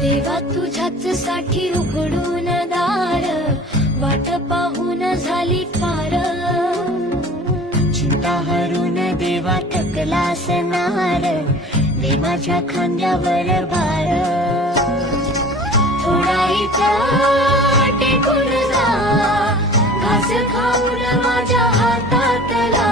देवा तुझ्याच साठी उघडून दार, वाट पाहून झाली पार. चिंता हरून देवा टकलास नार, दे माझ्या खांद्यावर भार. थोडा इथं टेकून जा, घास खाऊन माझ्या हातातला.